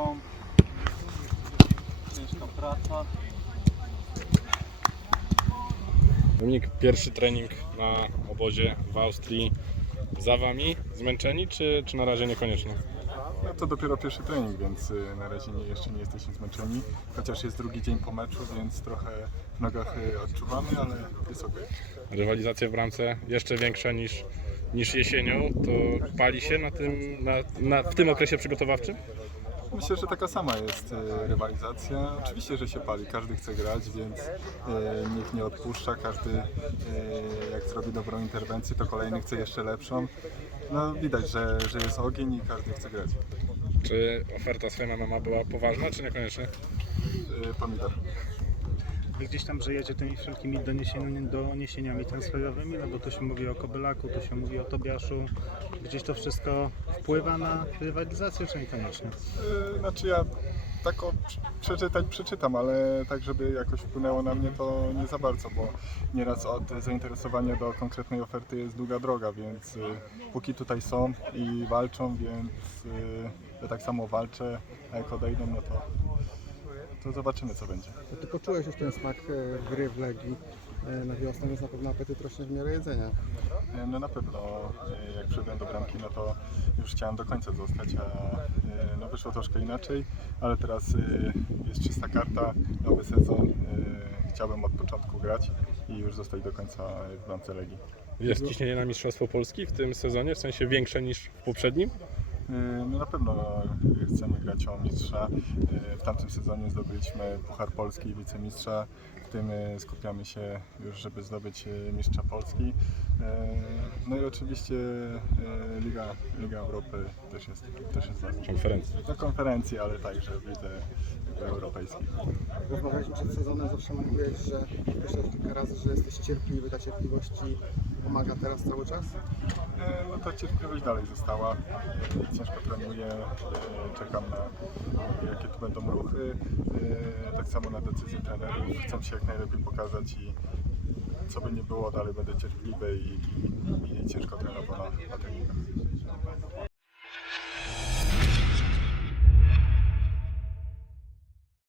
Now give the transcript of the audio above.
ręką. Ciężka praca. Dominik, pierwszy trening na obozie w Austrii. Za wami? Zmęczeni, czy, czy na razie niekoniecznie? No to dopiero pierwszy trening, więc y, na razie nie, jeszcze nie jesteśmy zmęczeni. Chociaż jest drugi dzień po meczu, więc trochę w nogach y, odczuwamy, ale jest ok. Rywalizacja w bramce jeszcze większa niż, niż jesienią. To pali się na tym, na, na, w tym okresie przygotowawczym? Myślę, że taka sama jest y, rywalizacja. Oczywiście, że się pali, każdy chce grać, więc y, nikt nie odpuszcza. Każdy, y, jak zrobi dobrą interwencję, to kolejny chce jeszcze lepszą. No widać, że, że jest ogień i każdy chce grać. Czy oferta z MMA była poważna, czy niekoniecznie? Pomidor. Wy gdzieś tam żyjecie tymi wszelkimi doniesieniami, doniesieniami transferowymi, no bo tu się mówi o Kobylaku, tu się mówi o Tobiaszu. Gdzieś to wszystko wpływa na rywalizację, czy niekoniecznie? Y, Znaczy ja tak przeczytać przeczytam, ale tak żeby jakoś wpłynęło na mnie to nie za bardzo, bo nieraz od zainteresowania do konkretnej oferty jest długa droga, więc y, póki tutaj są i walczą, więc y, ja tak samo walczę, a jak odejdą, no to, to zobaczymy co będzie. To ty poczułeś już ten smak e, gry w Legii e, na wiosnę, więc na pewno apetyt rośnie w miarę jedzenia. Y, No na pewno, jak przybyłem do bramki, no to już chciałem do końca zostać, a no wyszło troszkę inaczej, ale teraz jest czysta karta, nowy sezon, chciałbym od początku grać i już zostać do końca w bramce Legii. Jest ciśnienie na Mistrzostwo Polski w tym sezonie, w sensie większe niż w poprzednim? Y, No na pewno chcemy grać o mistrza. Y, W tamtym sezonie zdobyliśmy Puchar Polski i wicemistrza. W tym y, skupiamy się już, żeby zdobyć mistrza Polski. No i oczywiście y, Liga, Liga Europy też jest, też jest ważna. Konferencji. Do konferencji, ale także w lidze europejskiej. Rozmawialiśmy przed sezonem, zawsze mówiłeś, że myślę kilka razy, że jesteś cierpliwy, ta cierpliwość ci pomaga teraz cały czas. E, No ta cierpliwość dalej została. E, Ciężko trenuję, e, czekam na jakie tu będą ruchy. E, Tak samo na decyzje trenerów. Chcę się jak najlepiej pokazać i co by nie było, dalej będę cierpliwy i, i, i ciężko trenował na, na treningach.